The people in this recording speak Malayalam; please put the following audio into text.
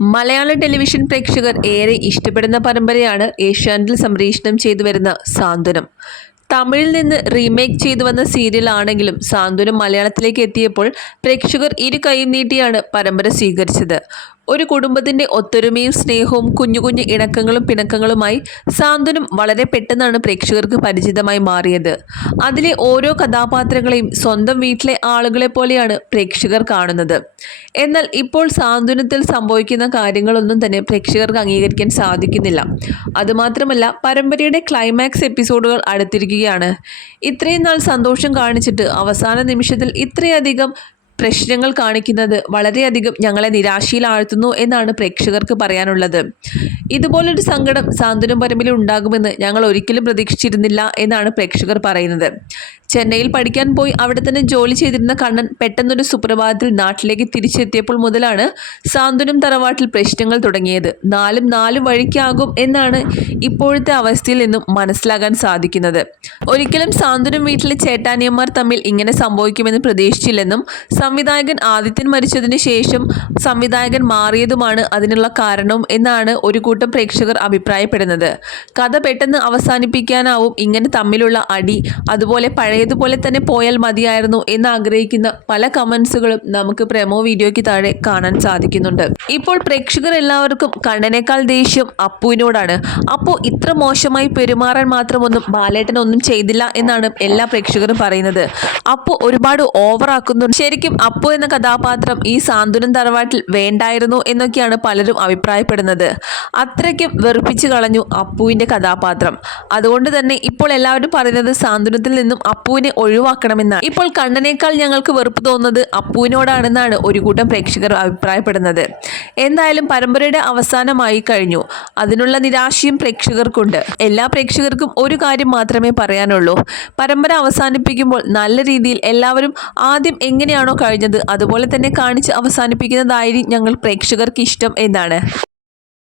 മലയാള ടെലിവിഷൻ പ്രേക്ഷകർ ഏറെ ഇഷ്ടപ്പെടുന്ന പരമ്പരയാണ് ഏഷ്യാനെറ്റിൽ സംപ്രേഷണം ചെയ്തു വരുന്ന സാന്ത്വനം. തമിഴിൽ നിന്ന് റീമേക്ക് ചെയ്തു വന്ന സീരിയലാണെങ്കിലും സാന്ത്വനം മലയാളത്തിലേക്ക് എത്തിയപ്പോൾ പ്രേക്ഷകർ ഇരു കൈയും നീട്ടിയാണ് പരമ്പര സ്വീകരിച്ചത്. ഒരു കുടുംബത്തിന്റെ ഒത്തൊരുമയും സ്നേഹവും കുഞ്ഞു കുഞ്ഞു ഇണക്കങ്ങളും പിണക്കങ്ങളുമായി സാന്ത്വനം വളരെ പെട്ടെന്നാണ് പ്രേക്ഷകർക്ക് പരിചിതമായി മാറിയത്. അതിലെ ഓരോ കഥാപാത്രങ്ങളെയും സ്വന്തം വീട്ടിലെ ആളുകളെ പോലെയാണ് പ്രേക്ഷകർ കാണുന്നത്. എന്നാൽ ഇപ്പോൾ സാന്ത്വനത്തിൽ സംഭവിക്കുന്ന കാര്യങ്ങളൊന്നും തന്നെ പ്രേക്ഷകർക്ക് അംഗീകരിക്കാൻ സാധിക്കുന്നില്ല. അതുമാത്രമല്ല പരമ്പരയുടെ ക്ലൈമാക്സ് എപ്പിസോഡുകൾ അടുത്തിരിക്കുകയാണ്. ഇത്രയും നാൾ സന്തോഷം കാണിച്ചിട്ട് അവസാന നിമിഷത്തിൽ ഇത്രയധികം പ്രശ്നങ്ങൾ കാണിക്കുന്നത് വളരെയധികം ഞങ്ങളെ നിരാശയിലാഴ്ത്തുന്നു എന്നാണ് പ്രേക്ഷകർക്ക് പറയാനുള്ളത്. ഇതുപോലൊരു സങ്കടം സാന്ത്വനം പരമ്പിൽ ഉണ്ടാകുമെന്ന് ഞങ്ങൾ ഒരിക്കലും പ്രതീക്ഷിച്ചിരുന്നില്ല എന്നാണ് പ്രേക്ഷകർ പറയുന്നത്. ചെന്നൈയിൽ പഠിക്കാൻ പോയി അവിടെ തന്നെ ജോലി ചെയ്തിരുന്ന കണ്ണൻ പെട്ടെന്നൊരു സുപ്രഭാതത്തിൽ നാട്ടിലേക്ക് തിരിച്ചെത്തിയപ്പോൾ മുതലാണ് സാന്ത്വനം തറവാട്ടിൽ പ്രശ്നങ്ങൾ തുടങ്ങിയത്. നാലും നാലും വഴിക്കാകും എന്നാണ് ഇപ്പോഴത്തെ അവസ്ഥയിൽ നിന്നും മനസ്സിലാകാൻ സാധിക്കുന്നത്. ഒരിക്കലും സാന്ത്വനം വീട്ടിലെ ചേട്ടാനിയന്മാർ തമ്മിൽ ഇങ്ങനെ സംഭവിക്കുമെന്ന് പ്രതീക്ഷിച്ചില്ലെന്നും സംവിധായകൻ ആദിത്യൻ മരിച്ചതിന് ശേഷം സംവിധായകൻ മാറിയതുമാണ് അതിനുള്ള കാരണം എന്നാണ് ഒരു കൂട്ടം പ്രേക്ഷകർ അഭിപ്രായപ്പെടുന്നത്. കഥ പെട്ടെന്ന് അവസാനിപ്പിക്കാനാവും ഇങ്ങനെ തമ്മിലുള്ള അടി അതുപോലെ പഴയതുപോലെ തന്നെ പോയാൽ മതിയായിരുന്നു എന്ന് ആഗ്രഹിക്കുന്ന പല കമന്റ്സുകളും നമുക്ക് പ്രമോ വീഡിയോയ്ക്ക് താഴെ കാണാൻ സാധിക്കുന്നുണ്ട്. ഇപ്പോൾ പ്രേക്ഷകർ എല്ലാവർക്കും കണ്ണനേക്കാൾ ദേഷ്യം അപ്പുവിനോടാണ്. അപ്പോൾ ഇത്ര മോശമായി പെരുമാറാൻ മാത്രമൊന്നും ബാലേട്ടൻ ഒന്നും ചെയ്തില്ല എന്നാണ് എല്ലാ പ്രേക്ഷകരും പറയുന്നത്. അപ്പു ഒരുപാട് ഓവറാക്കുന്നുണ്ട് ശരിക്കും അപ്പു എന്ന കഥാപാത്രം ഈ സാന്ത്വനം തറവാട്ടിൽ വേണ്ടായിരുന്നു എന്നൊക്കെയാണ് പലരും അഭിപ്രായപ്പെടുന്നത്. അത്രയ്ക്കും വെറുപ്പിച്ചു കളഞ്ഞു അപ്പുവിന്റെ കഥാപാത്രം. അതുകൊണ്ട് തന്നെ ഇപ്പോൾ എല്ലാവരും പറയുന്നത് സാന്ത്വനത്തിൽ നിന്നും അപ്പുവിനെ ഒഴിവാക്കണമെന്നാണ്. ഇപ്പോൾ കണ്ണനേക്കാൾ ഞങ്ങൾക്ക് വെറുപ്പ് തോന്നുന്നത് അപ്പുവിനോടാണെന്നാണ് ഒരു കൂട്ടം പ്രേക്ഷകർ അഭിപ്രായപ്പെടുന്നത്. എന്തായാലും പരമ്പരയുടെ അവസാനമായി കഴിഞ്ഞു. അതിനുള്ള നിരാശയും പ്രേക്ഷകർക്കുണ്ട്. എല്ലാ പ്രേക്ഷകർക്കും ഒരു കാര്യം മാത്രമേ പറയാനുള്ളൂ. പരമ്പര അവസാനിപ്പിക്കുമ്പോൾ നല്ല രീതിയിൽ എല്ലാവരും ആദ്യം എങ്ങനെയാണോ കഴിഞ്ഞത് അതുപോലെ തന്നെ കാണിച്ച് അവസാനിപ്പിക്കുന്നതായിരിക്കും ഞങ്ങൾ പ്രേക്ഷകർക്ക് ഇഷ്ടം എന്നാണ്.